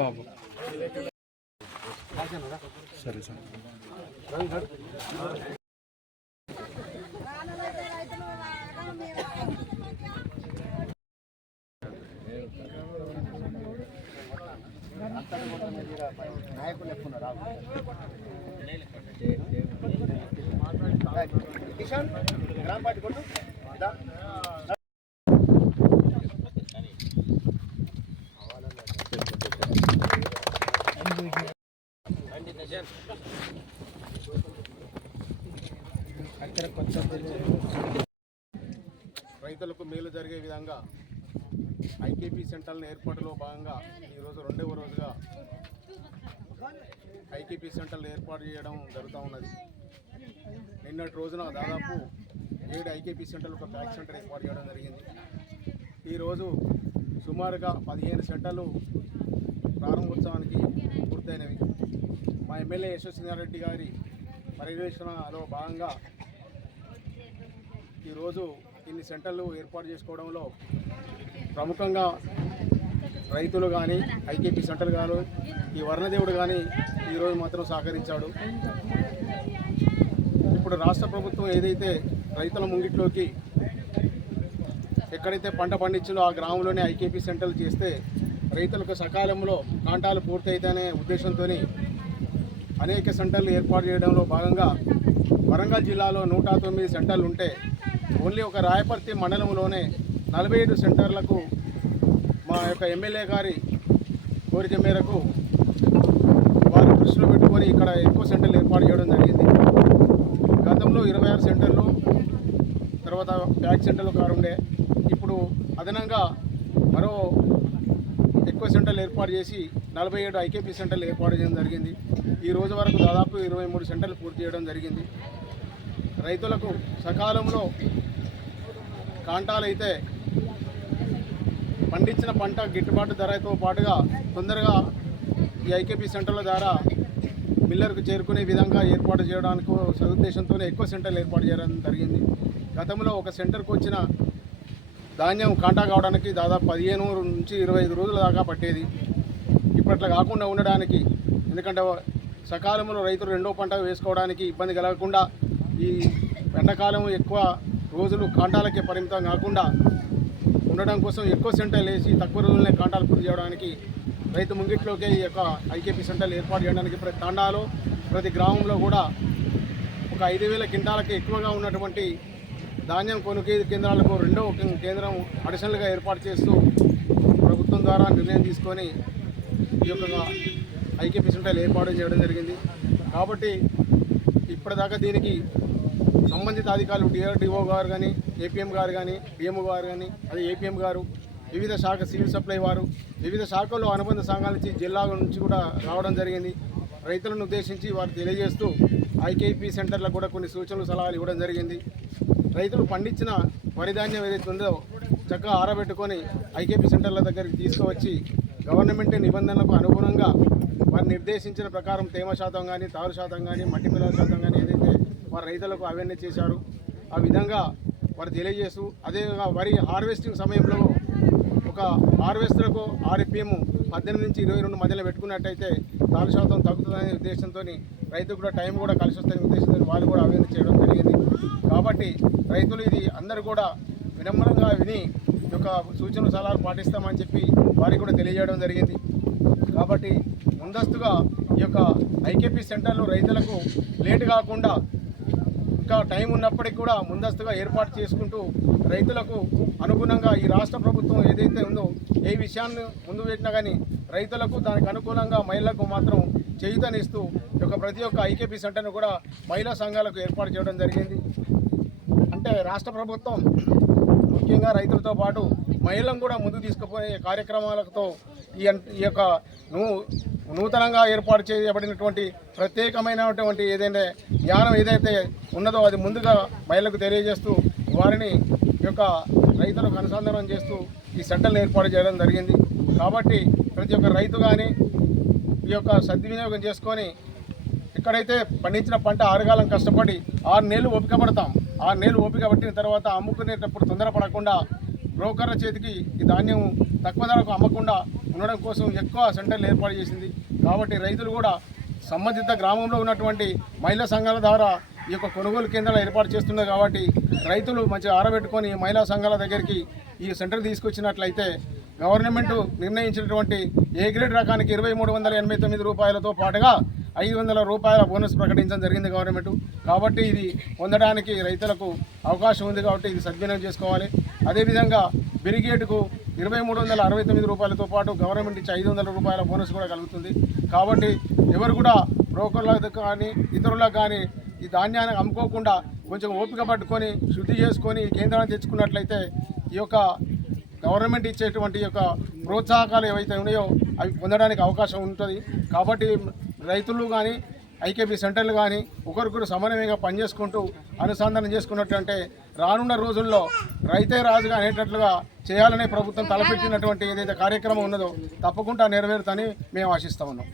బాబు సరే సార్. నాయకులు ఎక్కున్నారు గ్రామ పార్టీ కొట్టు రైతులకు మేలు జరిగే విధంగా ఐకేపీ సెంటర్ల ఏర్పాటులో భాగంగా ఈరోజు రెండవ రోజుగా ఐకేపీ సెంటర్లు ఏర్పాటు చేయడం జరుగుతూ ఉన్నది. నిన్నటి రోజున దాదాపు 7 ఐకేపీ సెంటర్లు ఒక ప్యాక్ సెంటర్ ఏర్పాటు చేయడం జరిగింది. ఈరోజు సుమారుగా 15 సెంటర్లు ప్రారంభోత్సవానికి పూర్తయినవి. మా ఎమ్మెల్యే యశస్వినారెడ్డి గారి పర్యవేక్షణలో భాగంగా ఈరోజు ఇన్ని సెంటర్లు ఏర్పాటు చేసుకోవడంలో ప్రముఖంగా రైతులు కానీ ఐకేపీ సెంటర్ గారు ఈ వర్ణదేవుడు కానీ ఈరోజు మాత్రం సహకరించాడు. ఇప్పుడు రాష్ట్ర ప్రభుత్వం ఏదైతే రైతుల ముంగిట్లోకి ఎక్కడైతే పంట పండించిందో ఆ గ్రామంలోనే ఐకేపీ సెంటర్లు చేస్తే రైతులకు సకాలంలో కాంటాలు పూర్తయితేనే ఉద్దేశంతో అనేక సెంటర్లు ఏర్పాటు చేయడంలో భాగంగా వరంగల్ జిల్లాలో 109 సెంటర్లు ఉంటే ఓన్లీ ఒక రాయపర్తి మండలంలోనే 45 సెంటర్లకు మా యొక్క ఎమ్మెల్యే గారి కోరిక మేరకు వారు దృష్టిలో పెట్టుకొని ఇక్కడ ఎక్కువ సెంటర్లు ఏర్పాటు చేయడం జరిగింది. గతంలో 26 సెంటర్లు తర్వాత ప్యాక్ సెంటర్లు కారుండే ఇప్పుడు అదనంగా మరో ఎక్కువ సెంటర్లు ఏర్పాటు చేసి 47 ఐకేపీ సెంటర్లు ఏర్పాటు చేయడం జరిగింది. ఈ రోజు వరకు దాదాపు 23 సెంటర్లు పూర్తి చేయడం జరిగింది. రైతులకు సకాలంలో కాంటాలైతే పండించిన పంట గిట్టుబాటు ధరతో పాటుగా తొందరగా ఈ ఐకేపీ సెంటర్ల ద్వారా మిల్లర్కు చేరుకునే విధంగా ఏర్పాటు చేయడానికి సదుద్దేశంతోనే ఎక్కువ సెంటర్లు ఏర్పాటు చేయడం జరిగింది. గతంలో ఒక సెంటర్కు వచ్చిన ధాన్యం కాంటా కావడానికి దాదాపు 15 నుంచి 25 రోజుల దాకా పట్టేది. ఇప్పట్లా కాకుండా ఉండడానికి, ఎందుకంటే సకాలంలో రైతులు రెండో పంట వేసుకోవడానికి ఇబ్బంది కలగకుండా ఈ ఎండాకాలం ఎక్కువ రోజులు కాంటాలకే పరిమితం కాకుండా ఉండడం కోసం ఎక్కువ సెంటర్లు వేసి తక్కువ రోజులనే కాంటాలు పూర్తి చేయడానికి రైతు ముంగిట్లోకే ఈ యొక్క ఐకేపీ సెంటర్లు ఏర్పాటు చేయడానికి ప్రతి తండాలో ప్రతి గ్రామంలో కూడా ఒక 5,000 క్వింటాలకి ఎక్కువగా ఉన్నటువంటి ధాన్యం కొనుగోలు కేంద్రాలకు రెండో కేంద్రం అడిషనల్గా ఏర్పాటు చేస్తూ ప్రభుత్వం ద్వారా నిర్ణయం తీసుకొని ఈ యొక్క ఐకేపీ సెంటర్లు ఏర్పాటు చేయడం జరిగింది. కాబట్టి ఇప్పటిదాకా దీనికి సంబంధిత అధికారులు డిఆర్డిఓ గారు కానీ, ఏపీఎం గారు కానీ, డిఎంఓ గారు కానీ, అదే ఏపీఎం గారు, వివిధ శాఖ సివిల్ సప్లై వారు, వివిధ శాఖల్లో అనుబంధ సంఘాల నుంచి జిల్లా నుంచి కూడా రావడం జరిగింది. రైతులను ఉద్దేశించి వారు తెలియజేస్తూ ఐకేపీ సెంటర్లకు కూడా కొన్ని సూచనలు సలహాలు ఇవ్వడం జరిగింది. రైతులు పండించిన వరి ధాన్యం ఏదైతే ఉందో చక్కగా ఆరబెట్టుకొని ఐకేపీ సెంటర్ల దగ్గరికి తీసుకువచ్చి గవర్నమెంట్ నిబంధనలకు అనుగుణంగా వారు నిర్దేశించిన ప్రకారం తేమ శాతం కానీ, తారు శాతం కానీ, మట్టి పిల్లల శాతం కానీ ఏదైతే వారు రైతులకు అవేర్నెస్ చేశారు ఆ విధంగా వారు తెలియజేస్తూ, అదేవిధంగా వరి హార్వెస్టింగ్ సమయంలో ఒక హార్వెస్టర్కు ఆర్పిఎం 18 నుంచి 22 మధ్యలో పెట్టుకున్నట్టయితే తారు శాతం తగ్గుతుందనే ఉద్దేశంతో రైతు కూడా టైం కూడా కలిసి వస్తుందనే ఉద్దేశంతో వాళ్ళు కూడా అవేర్నెస్ చేయడం జరిగింది. కాబట్టి రైతులు ఇది అందరూ కూడా వినమ్రంగా విని ఈ యొక్క సూచనలు సలహాలు పాటిస్తామని చెప్పి వారికి కూడా తెలియజేయడం జరిగింది. కాబట్టి ముందస్తుగా ఈ యొక్క ఐకేపీ సెంటర్లు రైతులకు లేటు కాకుండా ఇంకా టైం ఉన్నప్పటికీ కూడా ముందస్తుగా ఏర్పాటు చేసుకుంటూ రైతులకు అనుగుణంగా ఈ రాష్ట్ర ప్రభుత్వం ఏదైతే ఉందో ఏ విషయాన్ని ముందు పెట్టినా కానీ రైతులకు దానికి అనుకూలంగా మహిళలకు మాత్రం చేయూతనిస్తూ ప్రతి ఒక్క ఐకేపీ సెంటర్ను కూడా మహిళా సంఘాలకు ఏర్పాటు చేయడం జరిగింది. అంటే రాష్ట్ర ప్రభుత్వం ముఖ్యంగా రైతులతో పాటు మహిళలను కూడా ముందుకు తీసుకుపోయే కార్యక్రమాలతో ఈ యొక్క నూతనంగా ఏర్పాటు చేయబడినటువంటి ప్రత్యేకమైనటువంటి ఏదైతే జ్ఞానం ఏదైతే ఉన్నదో అది ముందుగా మహిళలకు తెలియజేస్తూ వారిని ఈ యొక్క రైతులకు అనుసంధానం చేస్తూ ఈ సెంటర్లు ఏర్పాటు చేయడం జరిగింది. కాబట్టి ప్రతి ఒక్క రైతు కానీ ఈ యొక్క సద్వినియోగం చేసుకొని ఎక్కడైతే పండించిన పంట ఆరుగాలం కష్టపడి 6 నెలలు ఓపిక పడతాం, 6 నెలలు ఓపిక పట్టిన తర్వాత అమ్ముకునేటప్పుడు తొందరపడకుండా బ్రోకర్ల చేతికి ఈ ధాన్యం తక్కువ ధరకు అమ్మకుండా ఉండడం కోసం ఎక్కువ సెంటర్లు ఏర్పాటు చేసింది. కాబట్టి రైతులు కూడా సంబంధిత గ్రామంలో ఉన్నటువంటి మహిళా సంఘాల ద్వారా ఈ యొక్క కొనుగోలు కేంద్రాలు ఏర్పాటు చేస్తున్నారు. కాబట్టి రైతులు మంచిగా ఆరబెట్టుకొని మహిళా సంఘాల దగ్గరికి ఈ సెంటర్ తీసుకొచ్చినట్లయితే గవర్నమెంట్ నిర్ణయించినటువంటి ఏ గ్రేడ్ రకానికి 2389 రూపాయలతో పాటుగా 500 రూపాయల బోనస్ ప్రకటించడం జరిగింది గవర్నమెంట్. కాబట్టి ఇది పొందడానికి రైతులకు అవకాశం ఉంది. కాబట్టి ఇది సద్వినియోగం చేసుకోవాలి. అదేవిధంగా బిరిగేటుకు 2369 రూపాయలతో పాటు గవర్నమెంట్ ఇచ్చే 500 రూపాయల బోనస్ కూడా కలుగుతుంది. కాబట్టి ఎవరు కూడా బ్రోకర్లకు కానీ ఇతరులకు కానీ ఈ ధాన్యాన్ని అమ్ముకోకుండా కొంచెం ఓపిక పట్టుకొని శుద్ధి చేసుకొని ఈ కేంద్రాన్ని తెచ్చుకున్నట్లయితే ఈ యొక్క గవర్నమెంట్ ఇచ్చేటువంటి యొక్క ప్రోత్సాహకాలు ఏవైతే ఉన్నాయో అవి పొందడానికి అవకాశం ఉంటుంది. కాబట్టి రైతులు కానీ ఐకేపీ సెంటర్లు కానీ ఒకరికొకరు సమన్వయంగా పనిచేసుకుంటూ అనుసంధానం చేసుకున్నట్లంటే రానున్న రోజుల్లో రైతే రాజుగా అనేటట్లుగా చేయాలనే ప్రభుత్వం తలపెట్టినటువంటి ఏదైతే కార్యక్రమం ఉన్నదో తప్పకుండా నెరవేరుతుందని మేము ఆశిస్తా ఉన్నాం.